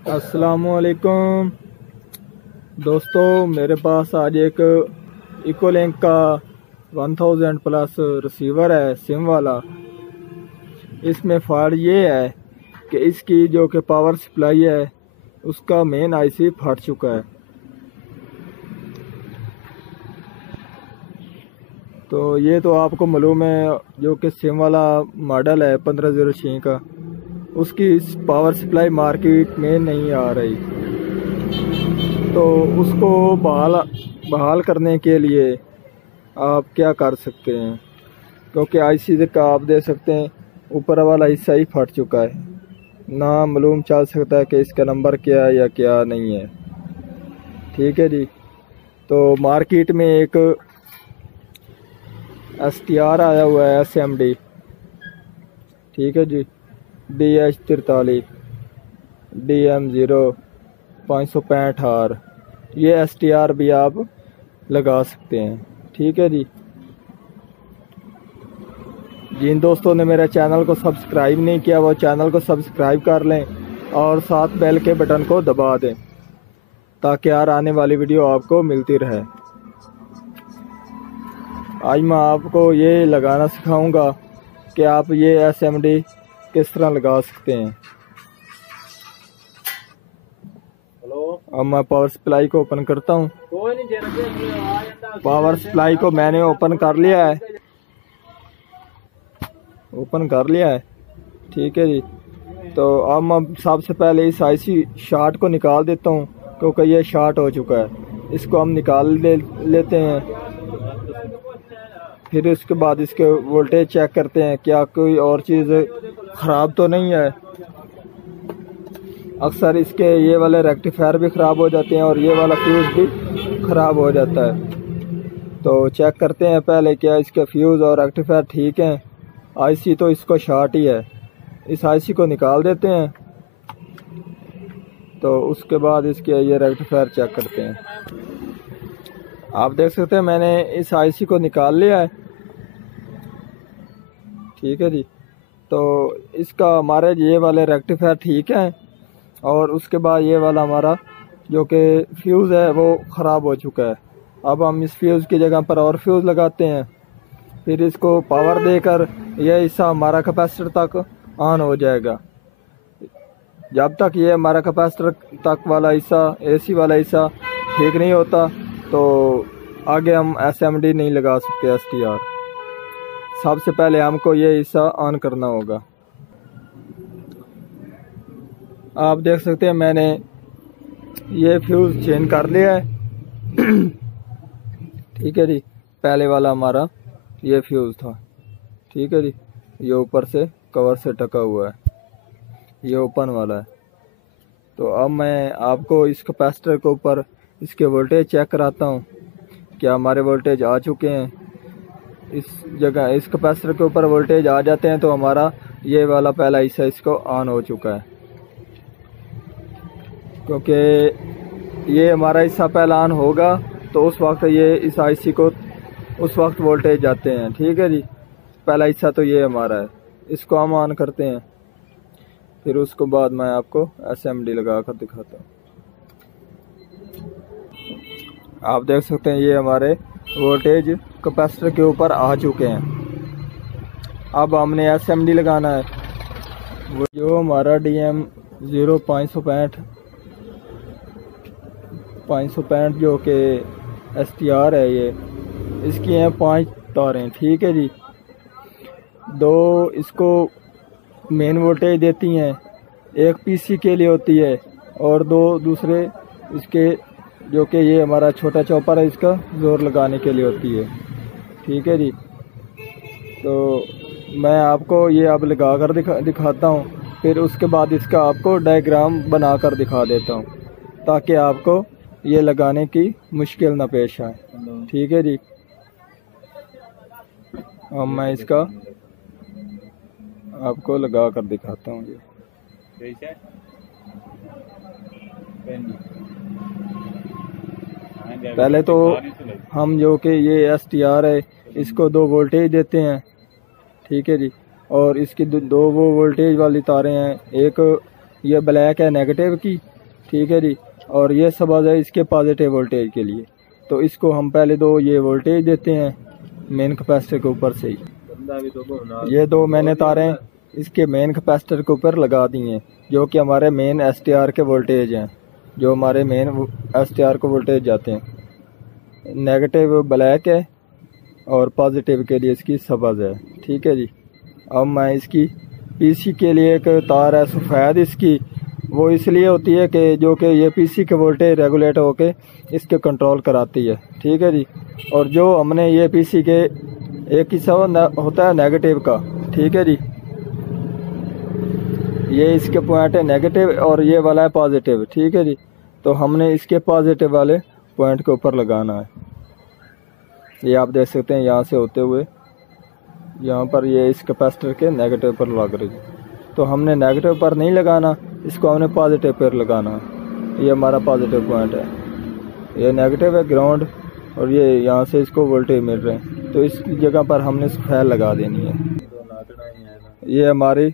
अस्सलामुअलैकुम दोस्तों, मेरे पास आज एक इकोलिंक का 1000 प्लस रिसीवर है सिम वाला। इसमें फ़ॉल्ट ये है कि इसकी जो कि पावर सप्लाई है उसका मेन आईसी फट चुका है। तो ये तो आपको मालूम है, जो कि सिम वाला मॉडल है 1506 का, उसकी पावर सप्लाई मार्केट में नहीं आ रही। तो उसको बहाल करने के लिए आप क्या कर सकते हैं, क्योंकि आईसी का आप दे सकते हैं ऊपर वाला हिस्सा ही फट चुका है, ना मालूम चल सकता है कि इसका नंबर क्या है या क्या नहीं है। ठीक है जी। तो मार्केट में एक STR आया हुआ है SMD, ठीक है जी, DH43 DM0 565R। ये STR भी आप लगा सकते हैं। ठीक है जी। जिन दोस्तों ने मेरे चैनल को सब्सक्राइब नहीं किया वो चैनल को सब्सक्राइब कर लें और साथ बेल के बटन को दबा दें ताकि यार आने वाली वीडियो आपको मिलती रहे। आज मैं आपको ये लगाना सिखाऊंगा कि आप ये SMD किस तरह लगा सकते हैं। अब मैं पावर सप्लाई को ओपन करता हूँ। पावर सप्लाई को मैंने ओपन कर लिया है, ठीक है जी। तो अब मैं सबसे पहले इस आईसी शॉर्ट को निकाल देता हूँ, क्योंकि ये शॉर्ट हो चुका है। इसको हम निकाल लेते हैं। फिर इसके बाद इसके वोल्टेज चेक करते हैं, क्या कोई और चीज़ ख़राब तो नहीं है। अक्सर इसके ये वाले रेक्टिफायर भी ख़राब हो जाते हैं और ये वाला फ्यूज़ भी ख़राब हो जाता है। तो चेक करते हैं पहले क्या इसके फ्यूज़ और रेक्टिफायर ठीक हैं। आईसी तो इसको शॉर्ट ही है। इस आईसी को निकाल देते हैं। तो उसके बाद इसके ये रेक्टिफायर चेक करते हैं। आप देख सकते हैं मैंने इस आईसी को निकाल लिया है, ठीक है जी। तो इसका हमारे ये वाले रेक्टिफायर ठीक है और उसके बाद ये वाला हमारा जो कि फ्यूज़ है वो ख़राब हो चुका है। अब हम इस फ्यूज़ की जगह पर और फ्यूज़ लगाते हैं। फिर इसको पावर देकर यह हिस्सा हमारा कैपेसिटर तक ऑन हो जाएगा। जब तक ये हमारा कैपेसिटर तक वाला हिस्सा, एसी वाला हिस्सा ठीक नहीं होता तो आगे हम SMD नहीं लगा सकते STR। सबसे पहले हमको ये हिस्सा ऑन करना होगा। आप देख सकते हैं मैंने ये फ्यूज़ चेंज कर लिया है, ठीक है जी। पहले वाला हमारा ये फ्यूज़ था, ठीक है जी। ये ऊपर से कवर से ढका हुआ है, ये ओपन वाला है। तो अब मैं आपको इस कैपेसिटर के ऊपर इसके वोल्टेज चेक कराता हूँ, क्या हमारे वोल्टेज आ चुके हैं। इस जगह इस कैपेसिटर के ऊपर वोल्टेज आ जाते हैं तो हमारा ये वाला पहला हिस्सा इसको ऑन हो चुका है, क्योंकि ये हमारा हिस्सा पहला ऑन होगा तो उस वक्त ये इस आईसी को उस वक्त वोल्टेज जाते हैं। ठीक है जी। पहला हिस्सा तो ये हमारा है, इसको हम ऑन करते हैं। फिर उसके बाद मैं आपको SMD लगा कर दिखाता हूँ। आप देख सकते हैं ये हमारे वोल्टेज कैपेसिटर के ऊपर आ चुके हैं। अब हमने SMD लगाना है। वो जो हमारा DM0 565 जो कि STR है, ये इसकी हैं 5 तारें, ठीक है जी। 2 इसको मेन वोल्टेज देती हैं, एक PC के लिए होती है और 2 दूसरे इसके जो कि ये हमारा छोटा चॉपर है इसका जोर लगाने के लिए होती है, ठीक है जी। तो मैं आपको ये अब लगा कर दिखाता हूँ। फिर उसके बाद इसका आपको डायग्राम बना कर दिखा देता हूँ ताकि आपको ये लगाने की मुश्किल ना पेश आए, ठीक है जी। अब मैं इसका आपको लगा कर दिखाता हूँ। पहले तो हम जो कि ये STR है इसको 2 वोल्टेज देते हैं, ठीक है जी। और इसकी दो वो वोल्टेज वाली तारें हैं, एक ये ब्लैक है नेगेटिव की, ठीक है जी, और ये सबज है इसके पॉजिटिव वोल्टेज के लिए। तो इसको हम पहले दो ये वोल्टेज देते हैं मेन कैपेसिटर के ऊपर से ही। ये दो मैंने तारें इसके मेन कैपेसिटर के ऊपर लगा दी हैं, जो कि हमारे मेन STR के वोल्टेज हैं, जो हमारे मेन STR को वोल्टेज जाते हैं। नेगेटिव ब्लैक है और पॉजिटिव के लिए इसकी सबज है, ठीक है जी। अब मैं इसकी PC के लिए एक तार है सफ़ेद इसकी, वो इसलिए होती है कि जो कि ये PC के वोल्टेज रेगुलेट होके इसके कंट्रोल कराती है, ठीक है जी। और जो हमने ये PC के एक हिस्सा होता है नेगेटिव का, ठीक है जी, ये इसके पॉइंट है नेगेटिव और ये वाला है पॉजिटिव, ठीक है जी। तो हमने इसके पॉजिटिव वाले पॉइंट के ऊपर लगाना है। ये आप देख सकते हैं यहाँ से होते हुए यहाँ पर ये इस कैपेसिटर के नेगेटिव पर लग रही है। तो हमने नेगेटिव पर नहीं लगाना, इसको हमने पॉजिटिव पर लगाना है। ये हमारा पॉजिटिव पॉइंट है, ये नेगेटिव है ग्राउंड, और ये यहाँ से इसको वोल्टेज मिल रहे हैं। तो इस जगह पर हमने सफ़ेद लगा देनी है। ये हमारी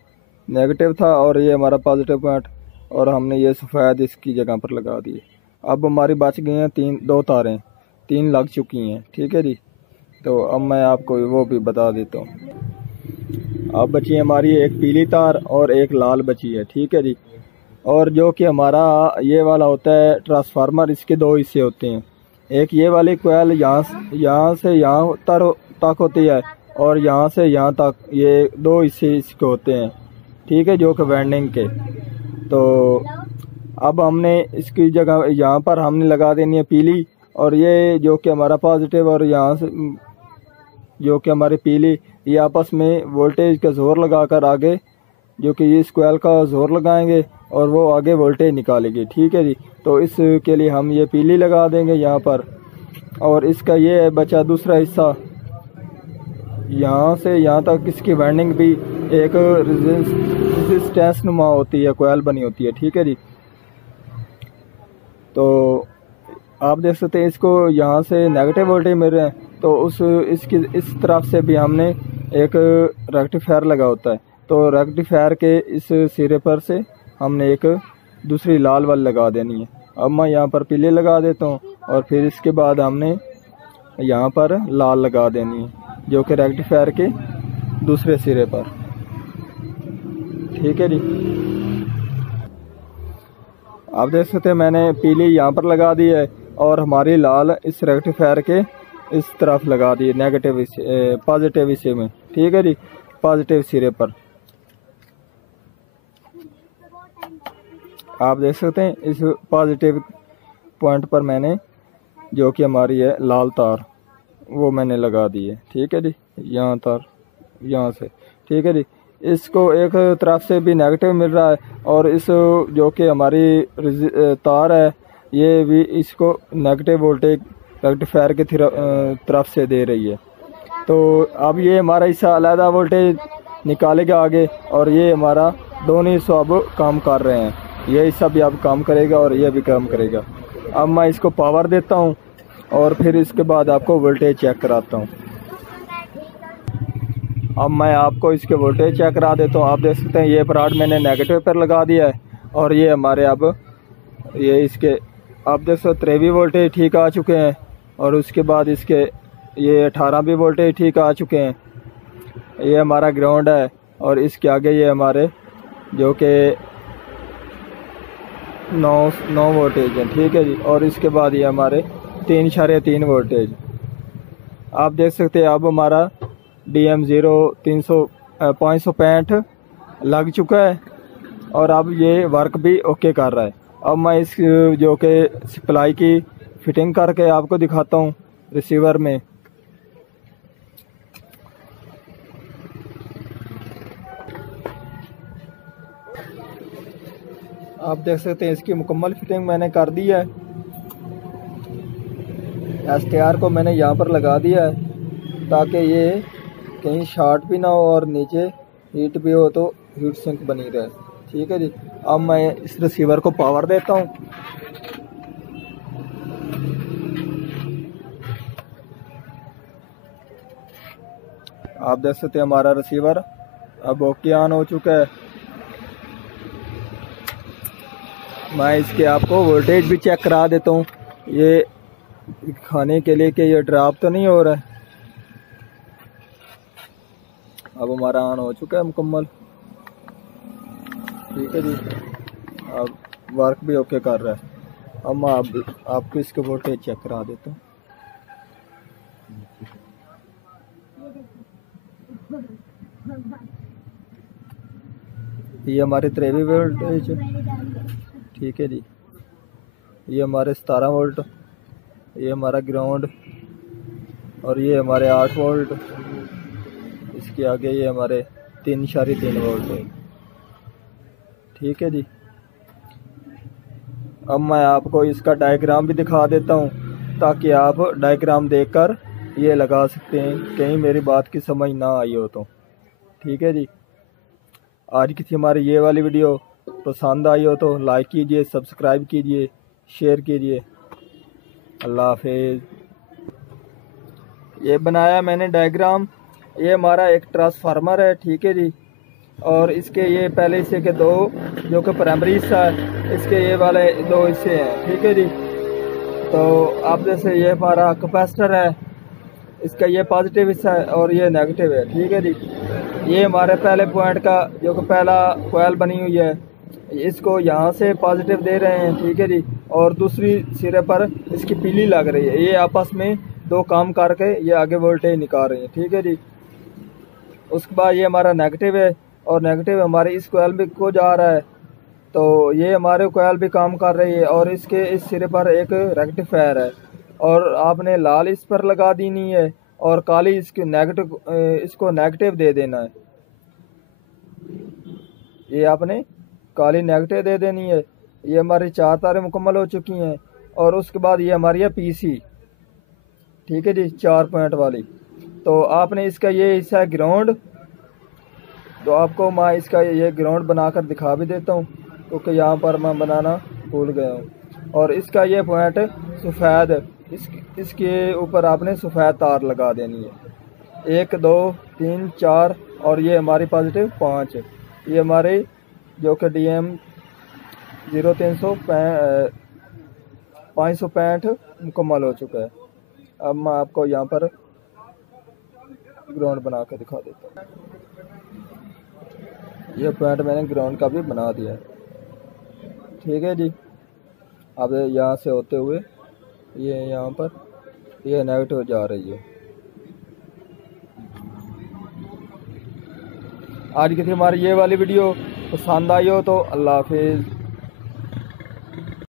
नेगेटिव था और ये हमारा पॉजिटिव पॉइंट, और हमने ये सफ़ेद इसकी जगह पर लगा दिए। अब हमारी बच गई हैं दो तारें, 3 लग चुकी हैं, ठीक है जी। तो अब मैं आपको वो भी बता देता हूँ। अब बची है हमारी एक पीली तार और एक लाल बची है, ठीक है जी। और जो कि हमारा ये वाला होता है ट्रांसफार्मर, इसके 2 हिस्से होते हैं। एक ये वाली कोयल यहाँ से यहाँ तक होती है, और यहाँ से यहाँ तक, ये 2 हिस्से इसके होते हैं, ठीक है, जो कि वाइंडिंग के। तो अब हमने इसकी जगह यहाँ पर हमने लगा देनी है पीली, और ये जो कि हमारा पॉजिटिव, और यहाँ से जो कि हमारी पीली, ये आपस में वोल्टेज का जोर लगाकर आगे, जो कि ये स्क्वायर का जोर लगाएंगे और वो आगे वोल्टेज निकालेगी, ठीक है जी। तो इसके लिए हम ये पीली लगा देंगे यहाँ पर, और इसका ये बचा दूसरा हिस्सा, यहाँ से यहाँ तक इसकी वाइंडिंग भी एक रेजिस्टेंस नुमा होती है, कोयल बनी होती है, ठीक है जी। तो आप देख सकते हैं इसको यहाँ से नेगेटिव वोल्टेज मिल रहे हैं, तो इसकी इस तरफ से भी हमने एक रेक्टिफायर लगा होता है। तो रेक्टिफायर के इस सिरे पर से हमने एक दूसरी लाल वाली लगा देनी है। अब मैं यहाँ पर पीले लगा देता हूँ, और फिर इसके बाद हमने यहाँ पर लाल लगा देनी है, जो कि रेक्टिफायर के दूसरे सिरे पर, ठीक है जी। आप देख सकते हैं मैंने पीली यहाँ पर लगा दी है, और हमारी लाल इस रेक्टिफायर के इस तरफ लगा दी है, नेगेटिव पॉजिटिव हिस्से में, ठीक है जी, पॉजिटिव सिरे पर। आप देख सकते हैं इस पॉजिटिव पॉइंट पर मैंने जो कि हमारी है लाल तार, वो मैंने लगा दी है, ठीक है जी। यहाँ तार यहाँ से, ठीक है जी। इसको एक तरफ से भी नेगेटिव मिल रहा है, और इस जो कि हमारी तार है ये भी इसको नेगेटिव वोल्टेज रेक्टिफायर की तरफ से दे रही है। तो अब ये हमारा हिस्सा अलग वोल्टेज निकालेगा आगे, और ये हमारा दोनों हिस्सों अब काम कर रहे हैं। ये हिस्सा भी अब काम करेगा और ये भी काम करेगा। अब मैं इसको पावर देता हूँ, और फिर इसके बाद आपको वोल्टेज चेक कराता हूँ। अब मैं आपको इसके वोल्टेज चेक करा देता हूँ। आप देख सकते हैं ये पराड मैंने नेगेटिव पर लगा दिया है, और ये हमारे अब ये इसके आप देख सकते 23 वोल्टेज ठीक आ चुके हैं, और उसके बाद इसके ये 18 भी वोल्टेज ठीक आ चुके हैं। ये हमारा ग्राउंड है, और इसके आगे ये हमारे जो कि 9 वोल्टेज हैं, ठीक है जी। और इसके बाद ये हमारे 3.3 वोल्टेज। आप देख सकते हैं अब हमारा DM0 565 लग चुका है, और अब ये वर्क भी ओके कर रहा है। अब मैं इस जो कि सप्लाई की फिटिंग करके आपको दिखाता हूँ रिसीवर में। आप देख सकते हैं इसकी मुकम्मल फिटिंग मैंने कर दी है। STR को मैंने यहाँ पर लगा दिया है, ताकि ये कहीं शॉर्ट भी ना हो और नीचे हीट भी हो तो हीट सिंक बनी रहे, ठीक है जी। अब मैं इस रिसीवर को पावर देता हूँ। आप देख सकते हैं हमारा रिसीवर अब ओके ऑन हो चुका है। मैं इसके आपको वोल्टेज भी चेक करा देता हूँ, ये खाने के लिए कि ये ड्रॉप तो नहीं हो रहा है। अब हमारा ऑन हो चुका है मुकम्मल, ठीक है जी। अब वर्क भी ओके कर रहा है। अब मैं आपको इसके वोल्टेज चेक करा देता हूँ। ये हमारे 23 वोल्टेज है, ठीक है जी। ये हमारे 17 वोल्ट, ये हमारा ग्राउंड, और ये हमारे 8 वोल्ट। इसके आगे ये हमारे 3.3 वोल्ट है, ठीक है जी। अब मैं आपको इसका डायग्राम भी दिखा देता हूँ ताकि आप डायग्राम देखकर ये लगा सकते हैं, कहीं मेरी बात की समझ ना आई हो तो, ठीक है जी। आज की थी हमारी ये वाली वीडियो, पसंद आई हो तो लाइक कीजिए, सब्सक्राइब कीजिए, शेयर कीजिए। अल्लाह हाफिज़। ये बनाया मैंने डायग्राम, ये हमारा एक ट्रांसफार्मर है, ठीक है जी। और इसके ये पहले हिस्से के दो जो कि प्राइमरी हिस्सा है, इसके ये वाले दो हिस्से हैं, ठीक है जी। तो आप जैसे ये हमारा कैपेसिटर है, इसका ये पॉजिटिव हिस्सा है और ये नेगेटिव है, ठीक है जी। ये हमारे पहले पॉइंट का जो कि पहला कोयल बनी हुई है, इसको यहाँ से पॉजिटिव दे रहे हैं, ठीक है जी। और दूसरी सिरे पर इसकी पीली लग रही है, ये आपस में दो काम करके ये आगे वोल्टेज निकाल रही है, ठीक है जी। उसके बाद ये हमारा नेगेटिव है, और नेगेटिव हमारे इस कोयल में को जा रहा है, तो ये हमारे कोयल भी काम कर रही है। और इसके इस सिरे पर एक रेक्टिफायर है, और आपने लाल इस पर लगा देनी है और काली इसके नेगेटिव, इसको नेगेटिव दे देना है। ये आपने काली नेगेटिव दे देनी है। ये हमारी 4 तारें मुकम्मल हो चुकी हैं। और उसके बाद ये हमारी है पीसी, ठीक है जी, 4 पॉइंट वाली। तो आपने इसका ये हिस्सा है ग्राउंड, तो आपको मैं इसका ये ग्राउंड बनाकर दिखा भी देता हूँ क्योंकि यहाँ पर मैं बनाना भूल गया हूँ। और इसका ये पॉइंट सफ़ेद, इसके ऊपर आपने सफ़ेद तार लगा देनी है, 1 2 3 4, और ये हमारी पॉजिटिव 5 है। ये हमारे जो कि DM 565 मुकम्मल हो चुका है। अब मैं आपको यहाँ पर ग्राउंड बना कर दिखा देता हूँ। ये पॉइंट मैंने ग्राउंड का भी बना दिया है, ठीक है जी। अब यहाँ से होते हुए ये यहाँ पर ये नेगेटिव जा रही है। आज की थी हमारी ये वाली वीडियो, पसंद आई हो तो अल्लाह हाफिज़।